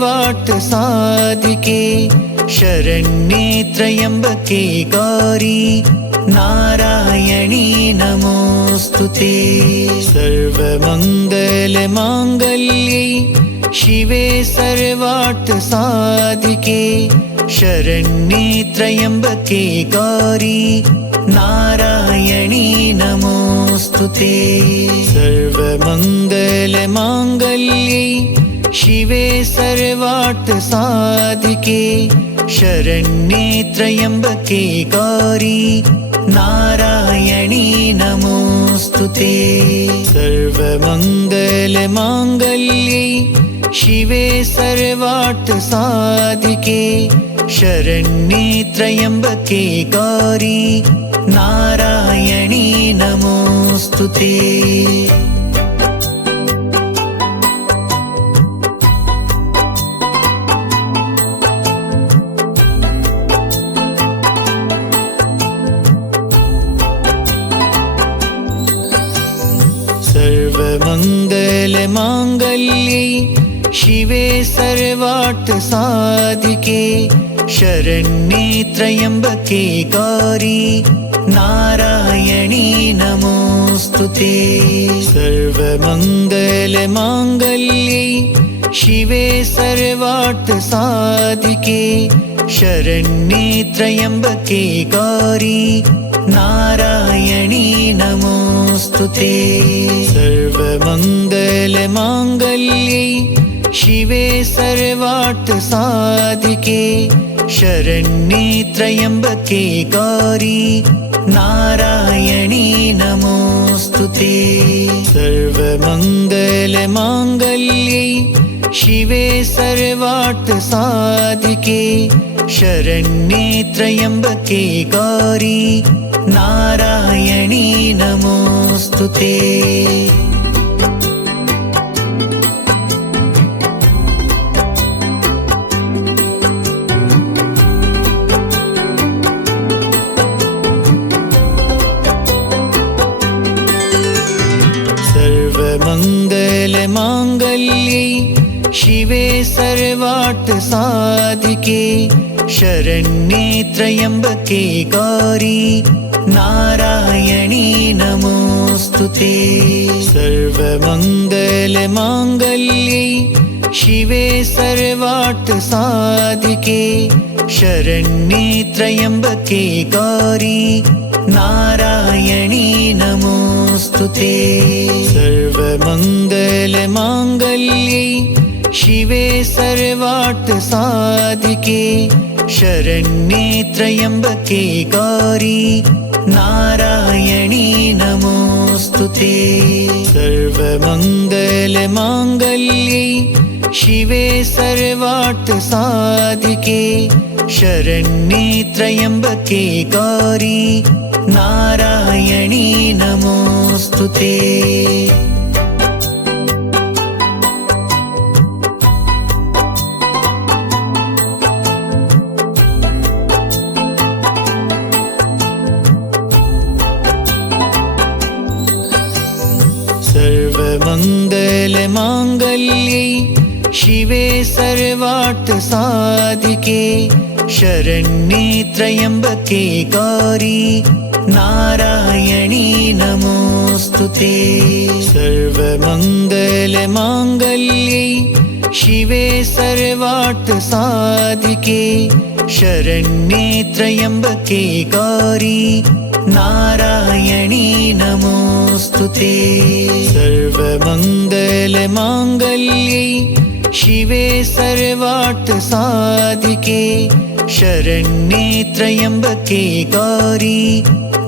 सर्वार्थ साधिके शरण्ये त्र्यम्बके गौरी नारायणी नमोस्तुते। सर्वमङ्गलमाङ्गल्ये शिवे सर्वार्थ साधिके शरण्ये त्र्यम्बके गौरी नारायणी नमोस्तुते। सर्वमङ्गलमाङ्गल्ये शिवे सर्वार्थ साधिके शरण्ये त्र्यम्बके गौरी नारायणी नमोस्तुते। सर्वमङ्गलमाङ्गल्ये शिवे सर्वार्थ साधिके शरण्ये त्र्यम्बके गौरी नारायणी नमोस्तुते। सर्वमङ्गलमाङ्गल्ये शिवे सर्वार्थ साधिके शरण्ये त्र्यम्बके गौरी नारायणी नमोस्तुते। सर्वमङ्गलमाङ्गल्ये शिवे सर्वार्थ साधिके शरण्ये त्र्यम्बके गौरी नारायणी नमोस्तुते। सर्वमङ्गलमाङ्गल्ये शिवे सर्वार्थ साधिके शरण्ये त्र्यम्बके गौरी नारायणी नमोस्तुते। सर्वमङ्गलमाङ्गल्ये शिवे सर्वार्थ साधिके शरण्ये त्र्यम्बके गौरी नारायणी नमोस्तुते। सर्वमङ्गलमाङ्गल्ये शिवे सर्वार्थ साधिके शरण्ये त्र्यम्बके गौरी नारायणी नमोस्तुते। सर्वमङ्गलमाङ्गल्ये शिवे सर्वार्थ साधिके शरण्ये त्र्यम्बके गौरी नारायणी नमोस्तुते। सर्वमङ्गलमाङ्गल्ये शिवे सर्वार्थ साधिके शरण्ये त्र्यम्बके गौरी नारायणी नमोस्तुते। सर्वमङ्गलमाङ्गल्ये शिवे सर्वार्थ साधिके शरण्ये त्र्यम्बके गौरी नारायणी नमोस्तुते। सर्वमङ्गलमाङ्गल्ये शिवे सर्वार्थ साधिके शरण्ये त्र्यम्बके गौरी नारायणी नमोस्तुते। सर्वमङ्गलमाङ्गल्ये शिवे सर्वार्थ साधिके शरण्ये त्र्यम्बके गौरी नारायणी नमोस्तुते। सर्वमङ्गलमाङ्गल्ये शिवे सर्वार्थ साधिके शरण्ये त्र्यम्बके गौरी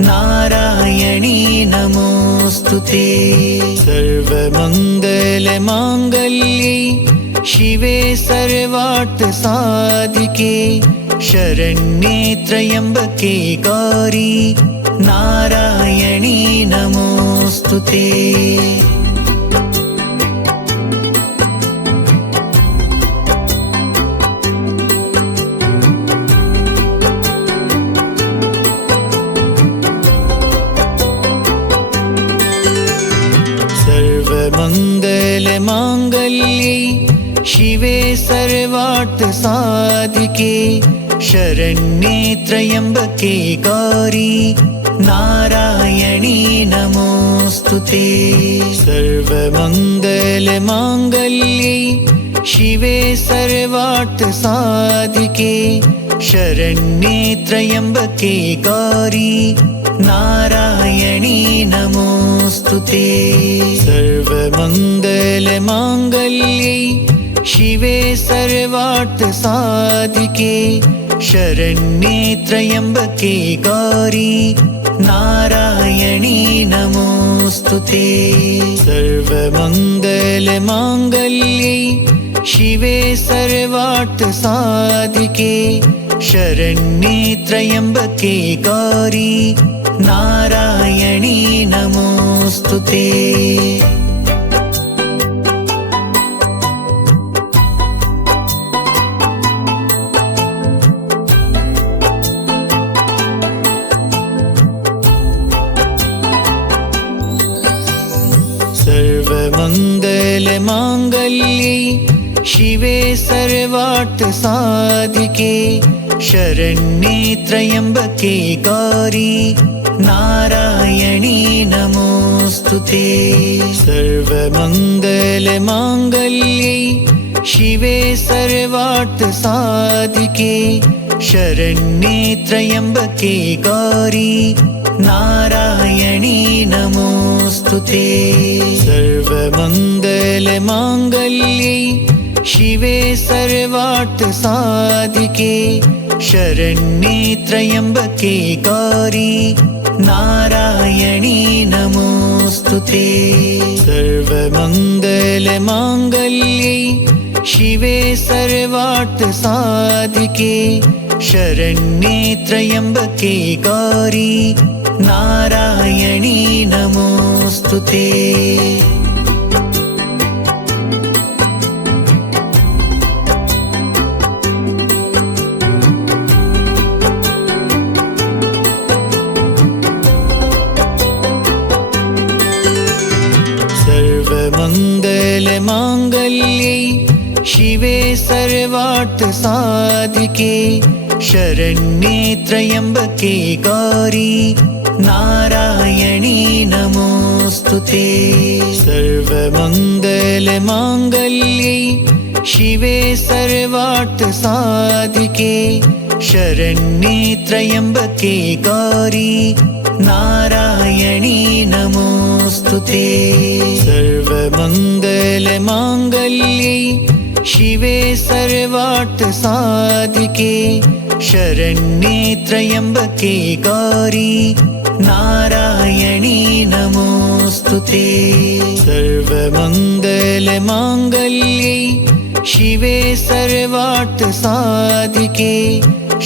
नारायणी नमोस्तुते। सर्वमङ्गलमाङ्गल्ये शिवे सर्वार्थ साधिके शरण्ये त्र्यम्बके गौरी नारायणी नमोस्तुते। सर्वमङ्गलमाङ्गल्ये शिवे सर्व साधिके शरण्ये त्र्यम्बके गौरी नारायणी नमोऽस्तुते। सर्वमङ्गलमाङ्गल्ये शिवे सर्वार्थसाधिके शरण्ये त्र्यम्बके गौरी नारायणी नमोऽस्तुते। सर्वमङ्गलमाङ्गल्ये शिवे सर्वार्थसाधिके शरण्ये त्र्यम्बके गौरी नारायणी नमोऽस्तुते। सर्वमङ्गलमाङ्गल्ये शिवे सर्वार्थसाधिके शरण्ये त्र्यम्बके गौरी नारायणी नमोऽस्तुते। सर्वमङ्गलमाङ्गल्ये शिवे सर्वार्थसाधिके शरण्ये त्र्यम्बके गौरी नारायणी नमोऽस्तुते। सर्वमङ्गलमाङ्गल्ये शिवे सर्वार्थसाधिके शरण्ये त्र्यम्बके गौरी नारायणी नमोऽस्तुते। सर्वमङ्गलमाङ्गल्ये शिवे सर्वार्थसाधिके शरण्ये त्र्यम्बके गौरी नारायणी नमोऽस्तुते। सर्वमङ्गलमाङ्गल्ये शिवे सर्वार्थसाधिके शरण्ये त्र्यम्बके गौरी नारायणी नमोऽस्तुते। सर्वमङ्गलमाङ्गल्ये शिवे सर्वार्थसाधिके शरण्ये त्र्यम्बके गौरी नारायणी नमोऽस्तुते। सर्वमङ्गलमाङ्गल्ये शिवे सर्वार्थसाधिके शरण्ये त्र्यम्बके गौरी नारायणी नमोऽस्तुते। सर्वमङ्गलमाङ्गल्ये शिवे सर्वार्थसाधिके शरण्ये त्र्यम्बके गौरी नारायणी नमोऽस्तुते। सर्वमङ्गलमाङ्गल्ये शिवे सर्वार्थसाधिके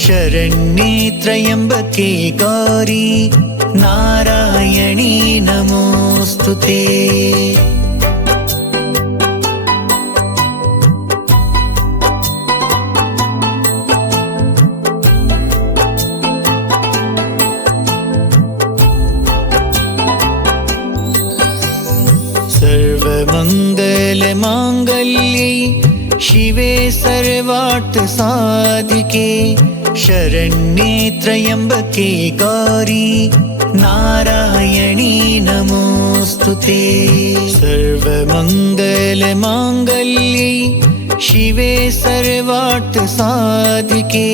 शरण्ये त्र्यम्बके गौरी नारायणी नमोऽस्तुते। सर्वमङ्गलमाङ्गल्ये शिवे सर्वार्थसाधिके शरण्ये त्र्यम्बके गौरी नारायणी नमोऽस्तुते। सर्वमङ्गलमाङ्गल्ये शिवे सर्वार्थसाधिके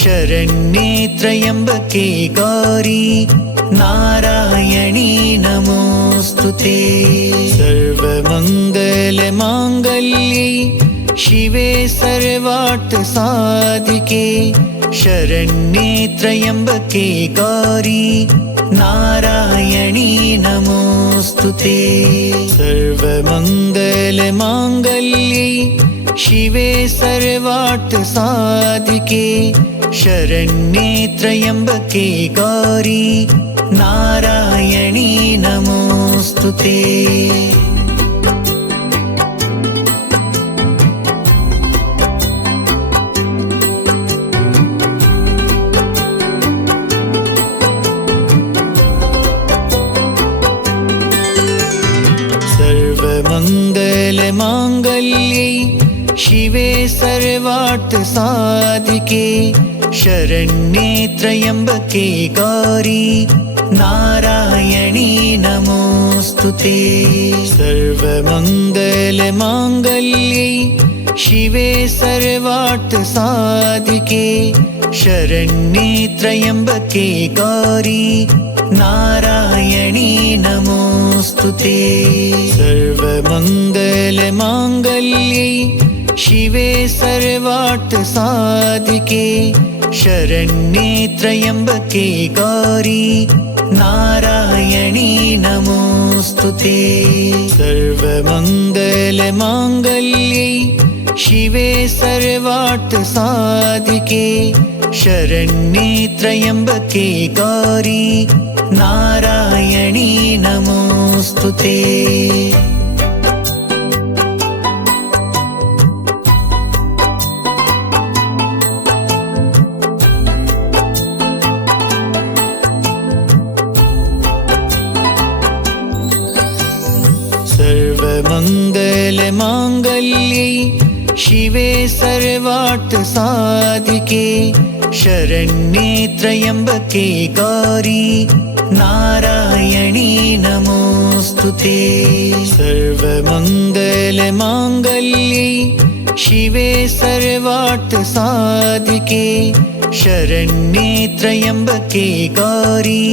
शरण्ये त्र्यम्बके गौरी नारायणी नमोऽस्तुते। सर्वमङ्गलमाङ्गल्ये शिवे सर्वार्थसाधिके शरण्ये त्र्यम्बके गौरी नारायणी नमोऽस्तुते। सर्वमङ्गलमाङ्गल्ये शिवे सर्वार्थसाधिके शरण्ये त्र्यम्बके गौरी नारायणी नमोऽस्तुते। सर्वमङ्गलमाङ्गल्ये शिवे सर्वार्थसाधिके सर्वार्थ साधिके शरण्ये त्र्यम्बके गौरी नारायणी नमोऽस्तुते। सर्वमङ्गलमाङ्गल्ये शिवे सर्वार्थ साधिके शरण्ये त्र्यम्बके गौरी नारायणी नमोऽस्तुते। सर्वमङ्गलमाङ्गल्ये शिवे सर्वार्थ साधिके शरण्ये त्र्यम्बके गौरी नारायणी नमोऽस्तुते। सर्वमङ्गलमाङ्गल्ये शिवे सर्वार्थ साधिके शरण्ये त्र्यम्बके गौरी नारायणी नमोऽस्तुते। सर्वमङ्गलमाङ्गल्ये शिवे सर्वार्थ साधिके शरण्ये त्र्यम्बके गौरी नारायणी नमोऽस्तुते। सर्वमङ्गलमाङ्गल्ये शिवे सर्वार्थ साधिके शरण्ये त्र्यम्बके गौरी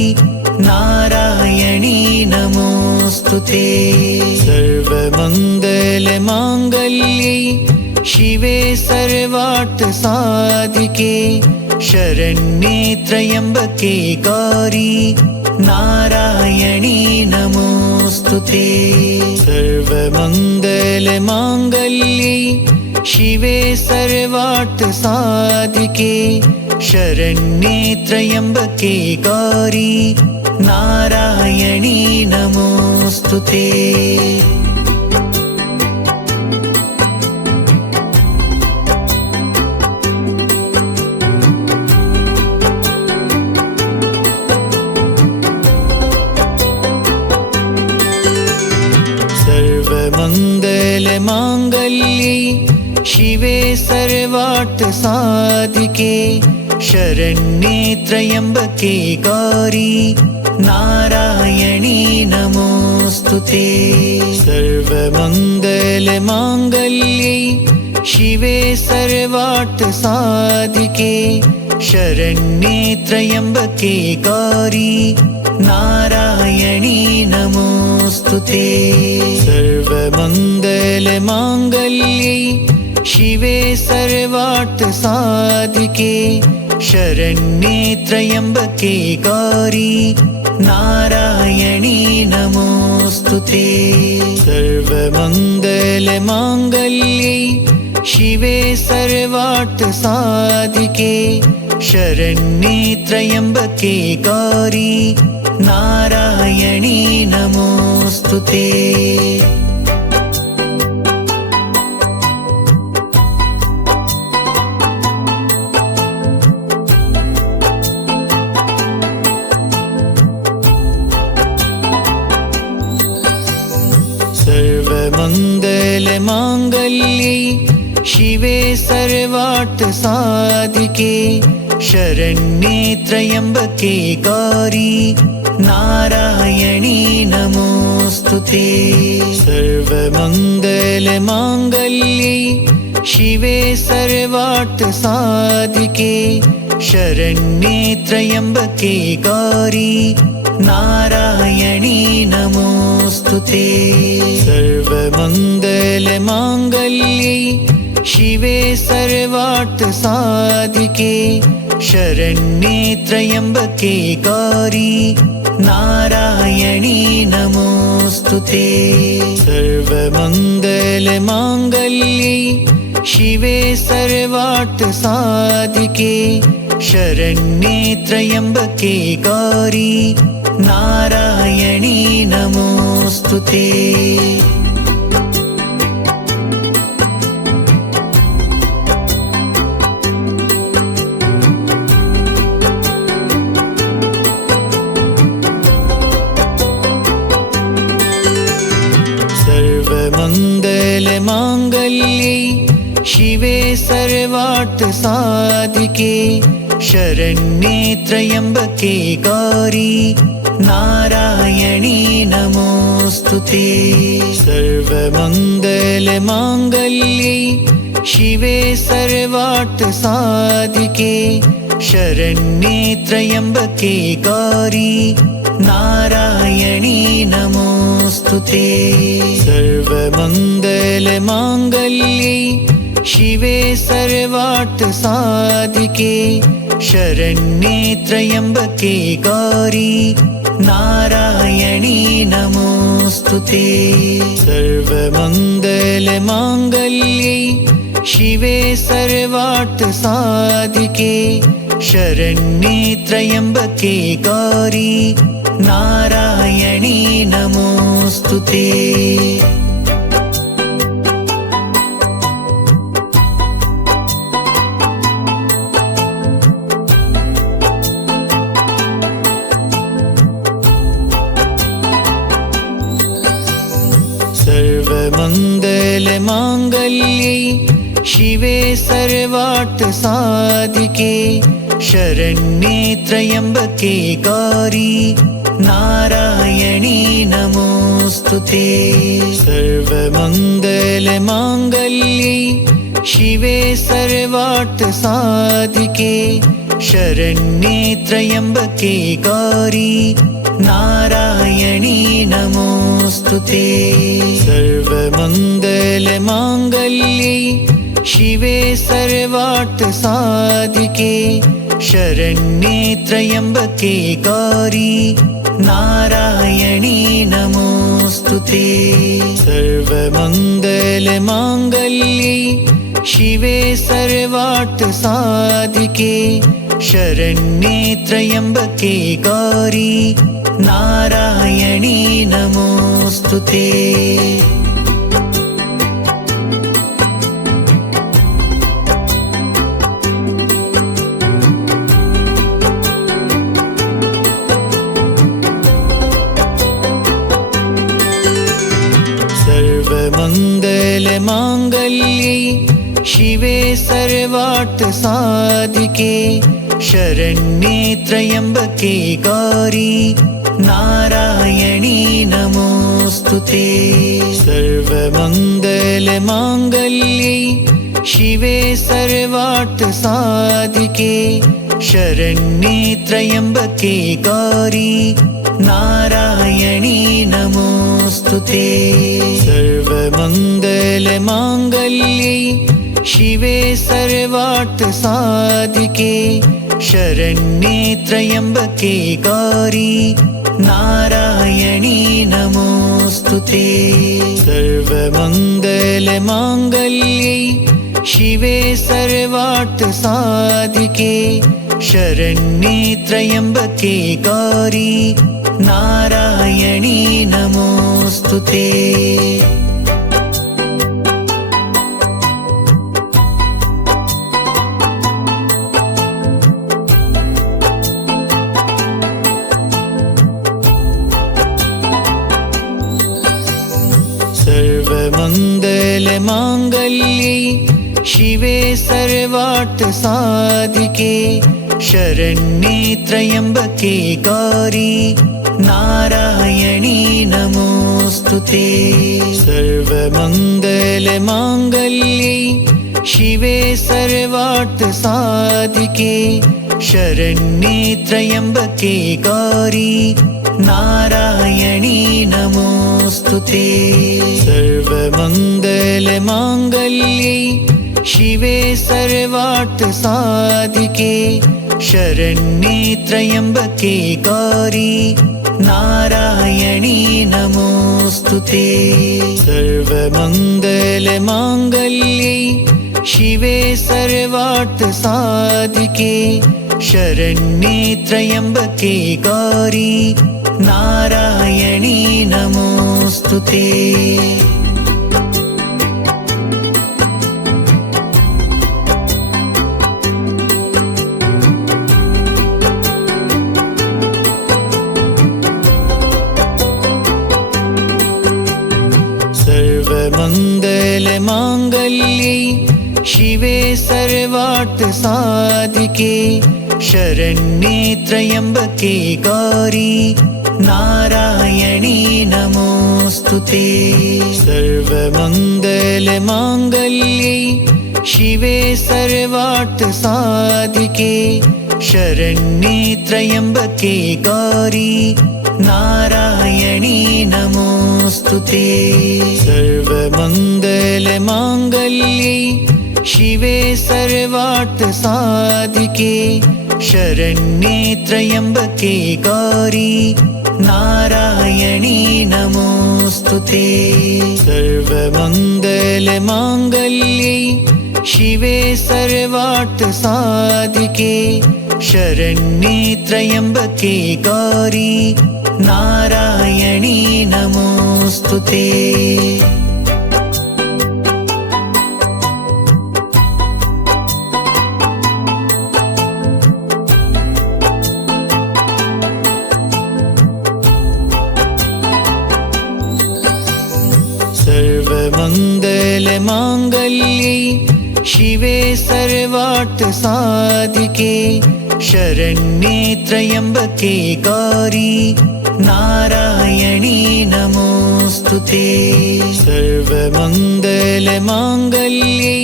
नारायणी नमोऽस्तुते। सर्वमङ्गलमाङ्गल्ये शिवे सर्वार्थ साधिके शरण्ये त्र्यम्बके गौरी नारायणी नमोऽस्तुते। सर्वमङ्गलमाङ्गल्ये शिवे सर्वार्थ साधिके शरण्ये त्र्यम्बके गौरी नारायणी नमोऽस्तुते। सर्वमङ्गलमाङ्गल्ये शिवे सर्वार्थ साधिके शरण्ये त्र्यम्बके गौरी नारायणी नमोऽस्तुते। सर्वमङ्गलमाङ्गल्ये शिवे सर्वार्थ साधिके शरण्ये त्र्यम्बके गौरी नारायणी नमोऽस्तुते। सर्वमङ्गलमाङ्गल्ये शिवे सर्वार्थ साधिके शरण्ये त्र्यम्बके गौरी नारायणी नमोऽस्तुते। सर्वमङ्गलमाङ्गल्ये शिवे सर्वार्थ साधिके शरण्ये त्र्यम्बके गौरी नारायणी नमोऽस्तुते। सर्वमङ्गलमाङ्गल्ये शिवे सर्वार्थ साधिके शरण्ये त्र्यम्बके गौरी नारायणी नमोऽस्तुते। सर्वमङ्गलमाङ्गल्ये शिवे सर्वार्थ साधिके शरण्ये त्र्यम्बके गौरी नारायणी नमोऽस्तुते। सर्वमङ्गलमाङ्गल्ये शिवे सर्वार्थ साधिके शरण्ये त्र्यम्बके गौरी नारायणी नमोऽस्तुते। सर्वमङ्गलमाङ्गल्ये शिवे सर्वार्थ साधिके शरण्ये त्र्यम्बके गौरी नारायणी नमोऽस्तुते। सर्वमङ्गलमाङ्गल्ये शिवे सर्वार्थ सर्वार्थ साधिके शरण्ये त्र्यम्बके गौरी नारायणी नमोऽस्तुते। सर्वमङ्गलमाङ्गल्ये शिवे सर्वार्थ साधिके शरण्ये त्र्यम्बके गौरी नारायणी नमोऽस्तुते। सर्वमङ्गलमाङ्गल्ये शिवे सर्वार्थ साधिके शरण्ये त्र्यम्बके गौरी नारायणी नमोऽस्तुते। सर्वमङ्गलमाङ्गल्ये शिवे सर्वार्थ साधिके शरण्ये त्र्यम्बके गौरी नारायणी नमोऽस्तुते। सर्वमङ्गलमाङ्गल्ये शिवे सर्वार्थ साधिके शरण्ये त्र्यम्बके गौरी नारायणी नमोऽस्तुते। सर्वमङ्गलमाङ्गल्ये शिवे सर्वार्थ साधिके शरण्ये त्र्यम्बके गौरी नारायणी नमोऽस्तुते। सर्वमङ्गलमाङ्गल्ये शिवे सर्वार्थ साधिके शरण्ये त्र्यम्बके गौरी नारायणी नमोऽस्तुते। सर्वमङ्गलमाङ्गल्ये शिवे सर्वार्थ साधिके शरण्ये त्र्यम्बके गौरी नारायणी नमोऽस्तुते। सर्वमङ्गलमाङ्गल्ये शिवे सर्वार्थ साधिके शरण्ये त्र्यम्बके गौरी नारायणी नमोऽस्तुते। सर्वमङ्गलमाङ्गल्ये शिवे सर्वार्थ साधिके शरण्ये त्र्यम्बके गौरी नारायणी नमोऽस्तुते। सर्वमङ्गलमाङ्गल्ये शिवे सर्वार्थ साधिके शरण्ये त्र्यम्बके गौरी नारायणी नमोऽस्तुते। सर्वमङ्गलमाङ्गल्ये शिवे सर्वार्थ साधिके शरण्ये त्र्यम्बके गौरी नारायणी नमोऽस्तुते। सर्वमङ्गलमाङ्गल्ये शिवे सर्वार्थ साधिके शरण्ये त्र्यम्बके गौरी नारायणी नमोऽस्तुते। सर्वमङ्गलमाङ्गल्ये शिवे सर्वार्थ साधिके शरण्ये त्र्यम्बके गौरी नारायणी नमोऽस्तुते। सर्वमङ्गलमाङ्गल्ये शिवे सर्वार्थ साधिके शरण्ये त्र्यम्बके गौरी नारायणी नमोऽस्तुते। सर्वमङ्गलमाङ्गल्ये शिवे सर्वार्थ साधिके शरण्ये त्र्यम्बके गौरी नारायणी नमोऽस्तुते। सर्वमङ्गलमाङ्गल्ये शिवे सर्वार्थ सर्वार्थ साधिके शरण्ये त्र्यम्बके गौरी नारायणी नमोऽस्तुते। सर्वमङ्गलमाङ्गल्ये शिवे सर्वार्थ साधिके शरण्ये त्र्यम्बके गौरी नारायणी नमोऽस्तुते। सर्वमङ्गलमाङ्गल्ये शिवे सर्वार्थ साधिके शरण्ये त्र्यम्बके गौरी नारायणी नमोऽस्तुते। सर्वमङ्गलमाङ्गल्ये शिवे सर्वार्थ साधिके शरण्ये त्र्यम्बके गौरी नारायणी नमोऽस्तुते। सर्वमङ्गलमाङ्गल्ये शिवे सर्वार्थ साधिके शरण्ये त्र्यम्बके गौरी नारायणी नमोऽस्तुते। सर्वमङ्गलमाङ्गल्ये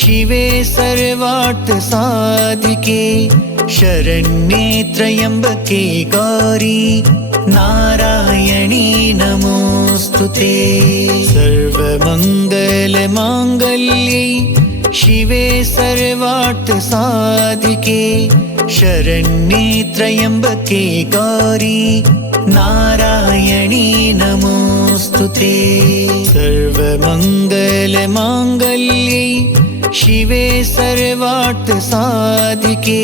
शिवे सर्वार्थ साधिके शरण्ये त्र्यम्बके गौरी नारायणी नमोऽस्तुते। सर्वमङ्गलमाङ्गल्ये शिवे सर्वार्थ साधिके शरण्ये त्र्यम्बके गौरी नारायणी नमोऽस्तुते। सर्वमङ्गलमाङ्गल्ये शिवे सर्वार्थ साधिके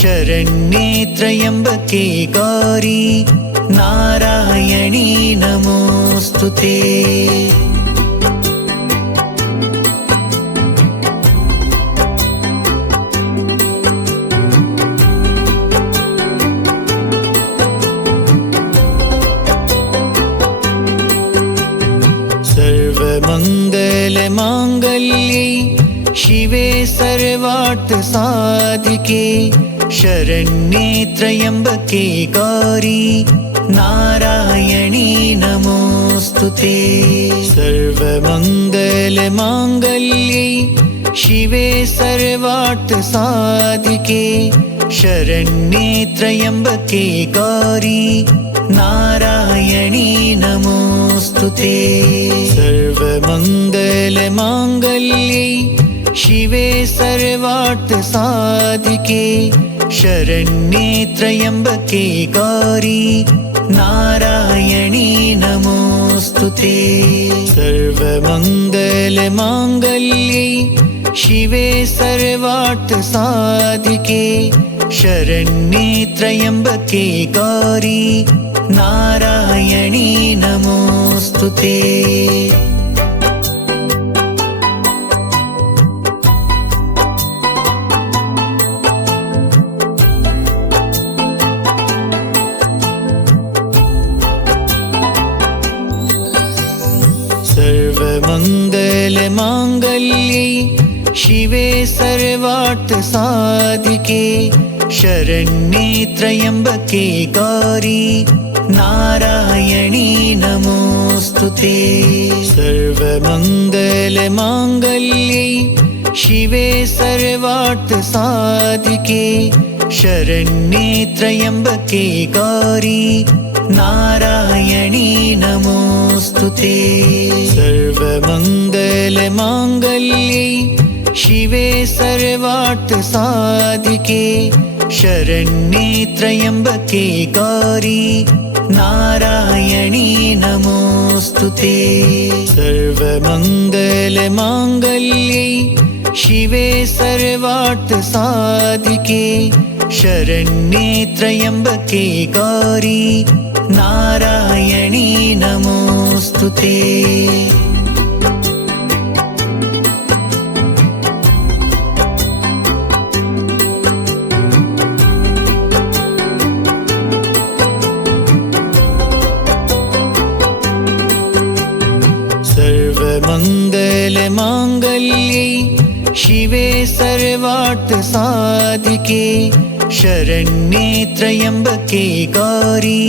शरण्ये त्र्यम्बके गौरी नारायणी नमोऽस्तुते। सर्वमङ्गलमाङ्गल्ये शिवे सर्वार्थ साधिके शरण्ये त्र्यम्बके गौरी नारायणी नमोऽस्तुते। सर्वमङ्गलमाङ्गल्ये शिवे सर्वार्थ साधिके शरण्ये त्र्यम्बके गौरी नारायणी नमोऽस्तुते। सर्वमङ्गलमाङ्गल्ये शिवे सर्वार्थ साधिके शरण्ये त्र्यम्बके गौरी नारायणी नमोऽस्तुते। सर्वमङ्गलमाङ्गल्ये शिवे सर्वार्थ साधिके शरण्ये त्र्यम्बके गौरी नारायणी नमोऽस्तुते। सर्वमङ्गलमाङ्गल्ये शिवे सर्वार्थ साधिके शरण्ये त्र्यम्बके गौरी नारायणी नमोऽस्तुते। सर्वमङ्गलमाङ्गल्ये शिवे सर्वार्थ साधिके शरण्ये त्र्यम्बके गौरी नारायणी नमोऽस्तुते। सर्वमङ्गलमाङ्गल्ये शिवे सर्वार्थ साधिके शरण्ये त्र्यम्बके गौरी नारायणी नमोऽस्तुते। सर्वमङ्गलमाङ्गल्ये शिवे सर्वार्थ साधिके शरण्ये त्र्यम्बके गौरी नारायणी नमोऽस्तुते। सर्वमङ्गलमाङ्गल्ये शिवे सर्वार्थ सर्वार्थसाधिके शरण्ये त्र्यम्बके गौरी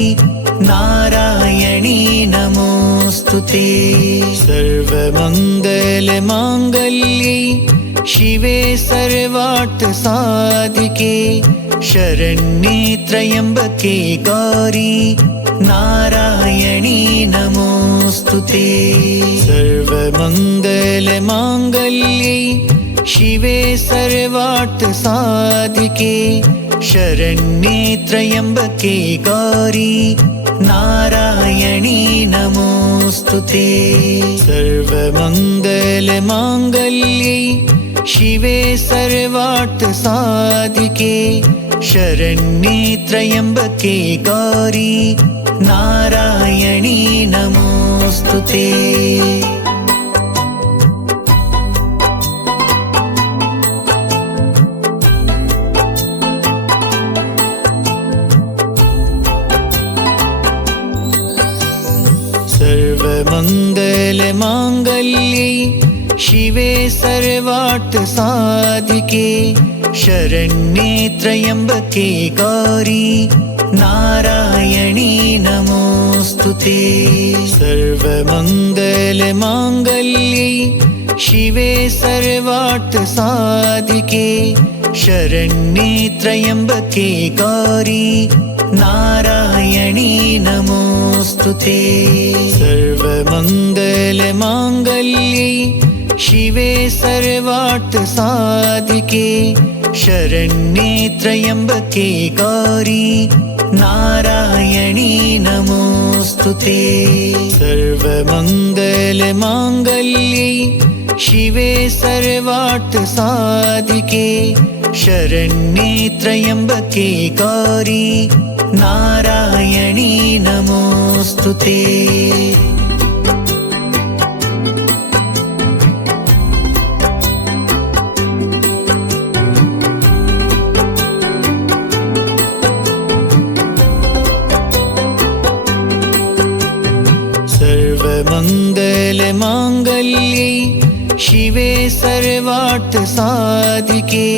नारायणी नमोऽस्तुते। सर्वमङ्गलमाङ्गल्ये शिवे सर्वार्थसाधिके शरण्ये त्र्यम्बके गौरी नारायणी नमोऽस्तुते। सर्वमङ्गलमाङ्गल्ये शिवे सर्वार्थसाधिके शरण्ये त्र्यम्बके गौरी नारायणी नमोऽस्तुते। सर्वमङ्गलमाङ्गल्ये शिवे सर्वार्थसाधिके शरण्ये त्र्यम्बके गौरी नारायणी नमोऽस्तुते। सर्वमङ्गलमाङ्गल्ये शिवे सर्वार्थसाधिके शरण्ये त्र्यम्बके गौरी नारायणी नमोऽस्तुते। सर्वमङ्गलमाङ्गल्ये शिवे सर्वार्थसाधिके शरण्ये त्र्यम्बके गौरी नारायणी नमोऽस्तुते। सर्वमङ्गलमाङ्गल्ये शिवे सर्वार्थसाधिके शरण्ये त्र्यम्बके गौरी नारायणी नमोऽस्तुते। सर्वमङ्गलमाङ्गल्ये शिवे सर्वार्थसाधिके शरण्ये त्र्यम्बके गौरी नारायणी नमोऽस्तुते। सर्वमङ्गलमाङ्गल्ये शिवे सर्वार्थसाधिके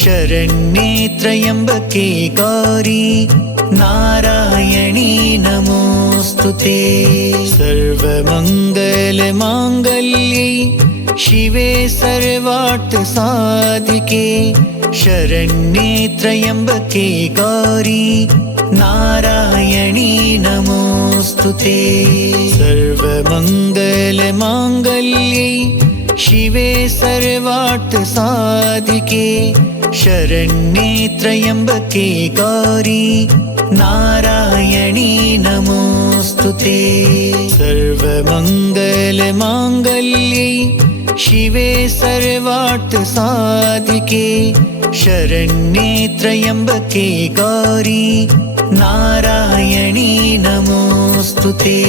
शरण्ये त्र्यम्बके गौरी नारायणी नमोऽस्तुते। सर्वमङ्गलमाङ्गल्ये शिवे सर्वार्थसाधिके शरण्ये त्र्यम्बके गौरी नारायणी नमोऽस्तुते। सर्वमङ्गलमाङ्गल्ये शिवे सर्वार्थसाधिके शरण्ये त्र्यम्बके गौरी नारायणी नमोऽस्तुते। सर्वमङ्गलमाङ्गल्ये शिवे सर्वार्थसाधिके शरण्ये त्र्यम्बके गौरी नारायणी नमोऽस्तुते।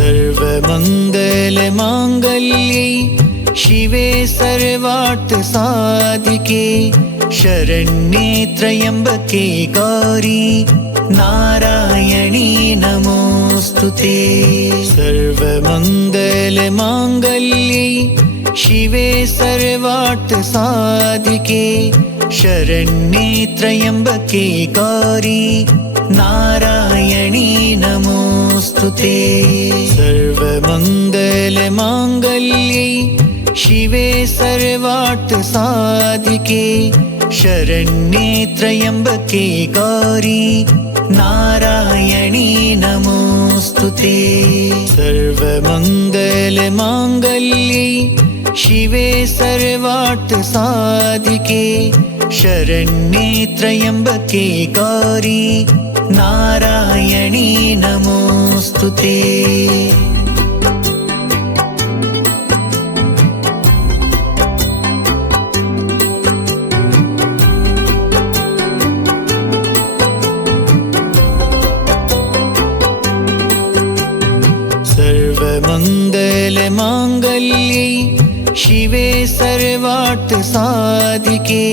सर्वमङ्गलमाङ्गल्ये शिवे सर्वार्थसाधिके शरण्ये त्र्यम्बके गौरी नारायणी नमोऽस्तुते। सर्वमङ्गलमाङ्गल्ये शिवे सर्वार्थसाधिके शरण्ये त्र्यम्बके गौरी नारायणी नमोऽस्तुते। सर्वमङ्गलमाङ्गल्ये शिवे सर्वार्थसाधिके शरण्ये त्र्यम्बके गौरी नारायणी नमोऽस्तुते। सर्वमङ्गलमाङ्गल्ये शिवे सर्वार्थसाधिके शरण्ये त्र्यम्बके गौरी नारायणी नमोऽस्तुते। सर्वमङ्गलमाङ्गल्ये शिवे सर्वार्थसाधिके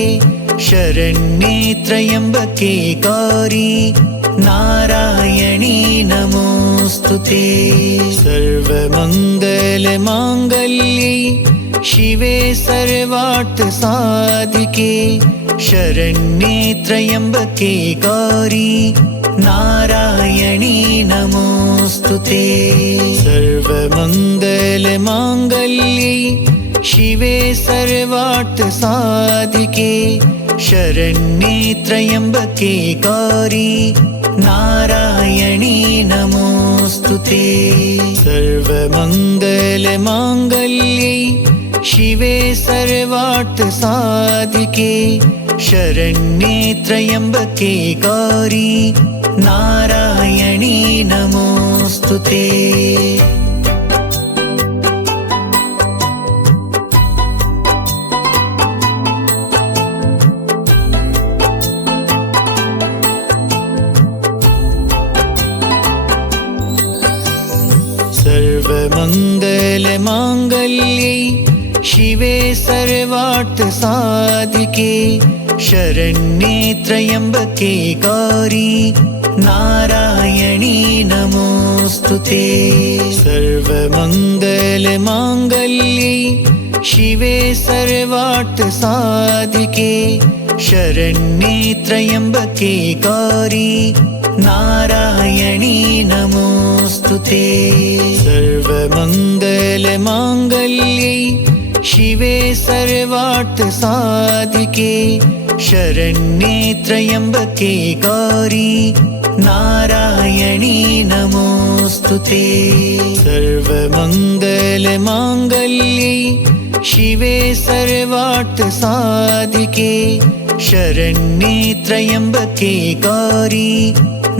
शरण्ये त्र्यम्बके गौरी नारायणी नमोऽस्तुते। सर्वमङ्गलमाङ्गल्ये शिवे सर्वार्थसाधिके शरण्ये त्र्यम्बके गौरी नारायणी नमोऽस्तुते। सर्वमङ्गलमाङ्गल्ये शिवे सर्वार्थसाधिके शरण्ये त्र्यम्बके गौरी नारायणी नमोऽस्तुते। सर्वमङ्गलमाङ्गल्ये शिवे सर्वार्थसाधिके शरण्ये त्र्यम्बके गौरी नारायणी नमोऽस्तुते। सर्वमङ्गलमाङ्गल्ये शिवे सर्वार्थसाधिके शरण्ये त्र्यम्बके गौरी नारायणी नमोऽस्तुते। सर्वमङ्गलमाङ्गल्ये शिवे सर्वार्थसाधिके शरण्ये त्र्यम्बके गौरी नारायणी नमोऽस्तुते। सर्वमङ्गलमाङ्गल्ये शिवे सर्वार्थसाधिके शरण्ये त्र्यम्बके गौरी नारायणी नमोऽस्तुते। सर्वमङ्गलमाङ्गल्ये शिवे सर्वार्थसाधिके शरण्ये त्र्यम्बके गौरी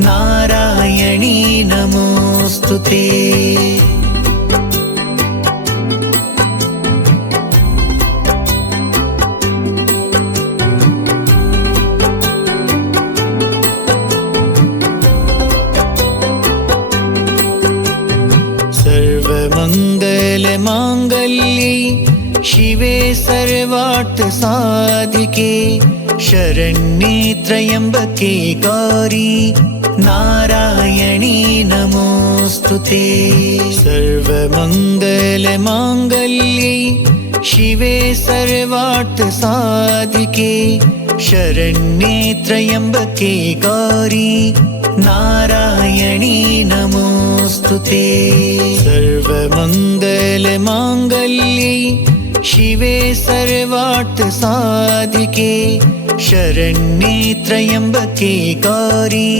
नारायणी नमोऽस्तुते। सर्वमङ्गलमाङ्गल्ये शिवे सर्वार्थसाधिके शरण्ये त्र्यम्बके गौरी नारायणी नमोऽस्तुते। सर्वमङ्गलमाङ्गल्ये शिवे सर्वार्थसाधिके शरण्ये त्र्यम्बके गौरी नारायणी नमोऽस्तुते। सर्वमङ्गलमाङ्गल्ये शिवे सर्वार्थसाधिके शरण्ये त्र्यम्बके गौरी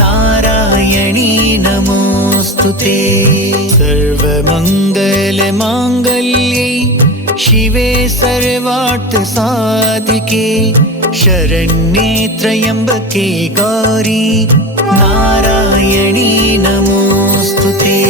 नारायणी नमोऽस्तुते। सर्वमङ्गलमाङ्गल्ये शिवे सर्वार्थसाधिके शरण्ये त्र्यम्बके गौरी नारायणी नमोऽस्तुते।